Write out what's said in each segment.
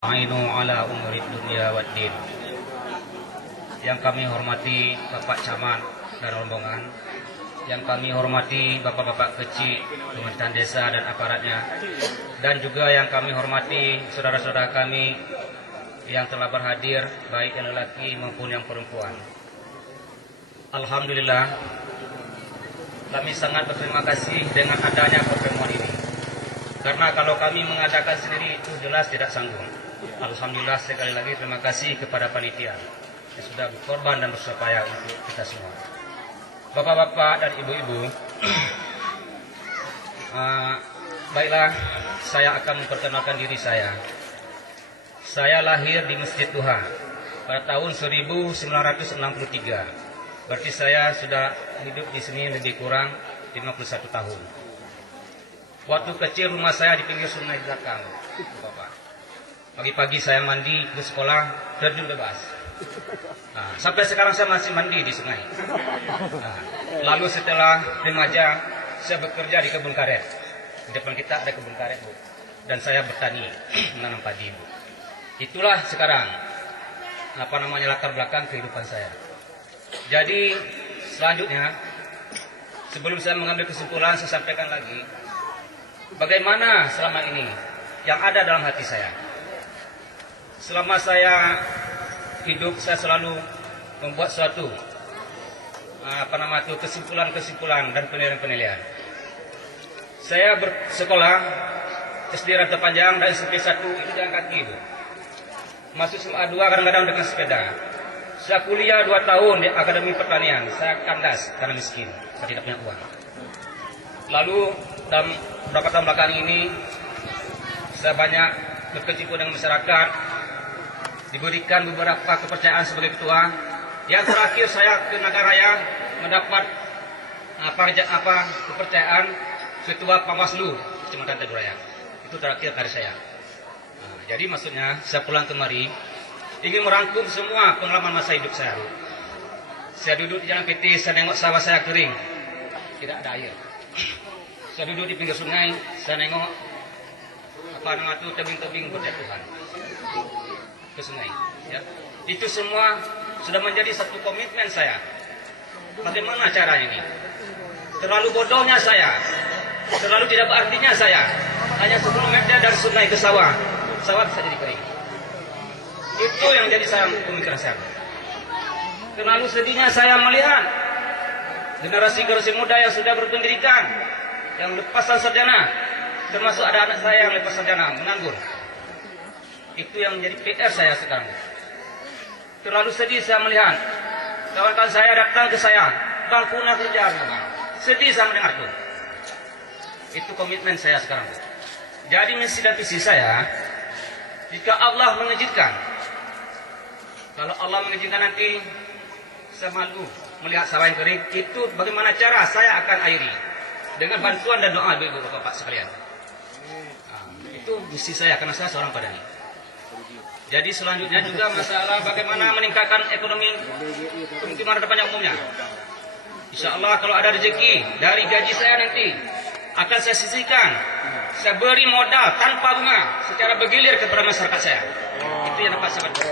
Ainu ala umuri dunia waddin. Yang kami hormati Bapak Camat dan rombongan, yang kami hormati Bapak-bapak kecil pemerintahan desa dan aparatnya, dan juga yang kami hormati saudara-saudara kami yang telah berhadir, baik yang lelaki maupun yang perempuan. Alhamdulillah, kami sangat berterima kasih dengan adanya pertemuan ini. Karena kalau kami mengadakan sendiri itu jelas tidak sanggup. Alhamdulillah, sekali lagi terima kasih kepada panitia yang sudah berkorban dan bersusah untuk kita semua. Bapak-bapak dan ibu-ibu, baiklah, saya akan memperkenalkan diri saya. Saya lahir di Masjid Duha pada tahun 1963. Berarti saya sudah hidup di sini lebih kurang 51 tahun. Waktu kecil rumah saya di pinggir sungai belakang, Bapak. Pagi-pagi saya mandi ke sekolah, terjun bebas. Nah, sampai sekarang saya masih mandi di sungai. Nah, lalu setelah remaja, saya bekerja di kebun karet. Di depan kita ada kebun karet, Bu. Dan saya bertani, menanam padi, Bu. Itulah sekarang, latar belakang kehidupan saya. Jadi, selanjutnya, sebelum saya mengambil kesimpulan, saya sampaikan lagi, bagaimana selama ini yang ada dalam hati saya. Selama saya hidup, saya selalu membuat suatu kesimpulan-kesimpulan dan penilaian-penilaian. Saya bersekolah SD Rantai Panjang dan SMP 1 itu jalan kaki, Bu. Masuk SMA 2 kadang-kadang dengan sepeda. Saya kuliah 2 tahun di Akademi Pertanian. Saya kandas karena miskin, saya tidak punya uang. Lalu dalam beberapa tahun belakang ini saya banyak berkecimpung dengan masyarakat, diberikan beberapa kepercayaan sebagai ketua. Yang terakhir saya ke Nagaraya mendapat kepercayaan ketua Pamwaslu Kecamatan Taduraya. Itu terakhir dari saya. Nah, jadi maksudnya saya pulang kemari ingin merangkum semua pengalaman masa hidup saya. Saya duduk di jalan PT, saya nengok sawah saya kering, tidak ada air. Saya duduk di pinggir sungai, saya nengok tebing-tebing berjatuhan ke sungai. Ya. Itu semua sudah menjadi satu komitmen saya. Bagaimana caranya ini? Terlalu bodohnya saya, terlalu tidak berartinya saya. Hanya 10 meter dari sungai ke sawah, sawah bisa jadi kering. Itu yang jadi pemikiran saya. Terlalu sedihnya saya melihat generasi muda yang sudah berpendidikan, yang lepasan sarjana, termasuk ada anak saya yang lepas sarjana, menganggur. Itu yang menjadi PR saya sekarang. Terlalu sedih saya melihat kawan-kawan saya datang ke saya, "Bang, punah kerja, Bang." Sedih saya mendengar itu. Itu komitmen saya sekarang. Jadi misi dan visi saya, jika Allah mengejutkan, kalau Allah mengizinkan nanti saya malu melihat sawah yang kering, itu bagaimana cara saya akan airi dengan bantuan dan doa ibu bapak sekalian. Nah, itu misi saya karena saya seorang padani. Jadi selanjutnya juga masalah bagaimana meningkatkan ekonomi pemukiman Rantai Panjang umumnya. Insya Allah kalau ada rezeki dari gaji saya nanti akan saya sisihkan, saya beri modal tanpa bunga secara bergilir kepada masyarakat saya. Itu yang dapat saya bantu.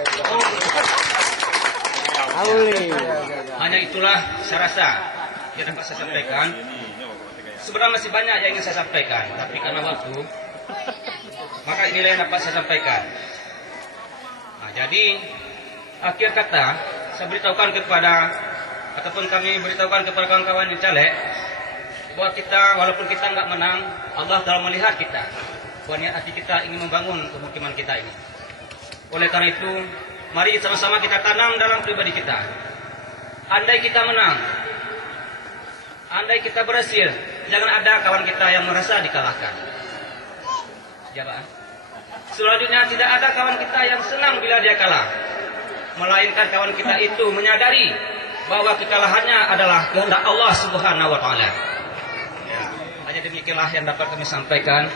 Hanya itulah saya rasa yang dapat saya sampaikan. Sebenarnya masih banyak yang ingin saya sampaikan, tapi karena waktu, maka inilah yang dapat saya sampaikan. Nah, jadi akhir kata saya beritahukan kami beritahukan kepada kawan-kawan yang caleg bahwa kita walaupun kita nggak menang, Allah telah melihat kita bahwa niat hati kita ingin membangun pemukiman kita ini. Oleh karena itu, mari sama-sama kita tanam dalam pribadi kita. Andai kita menang, andai kita berhasil, jangan ada kawan kita yang merasa dikalahkan. Jawab. Selanjutnya tidak ada kawan kita yang senang bila dia kalah, melainkan kawan kita itu menyadari bahwa kekalahannya adalah kehendak Allah Subhanahu wa taala. Ya, hanya demikianlah yang dapat kami sampaikan.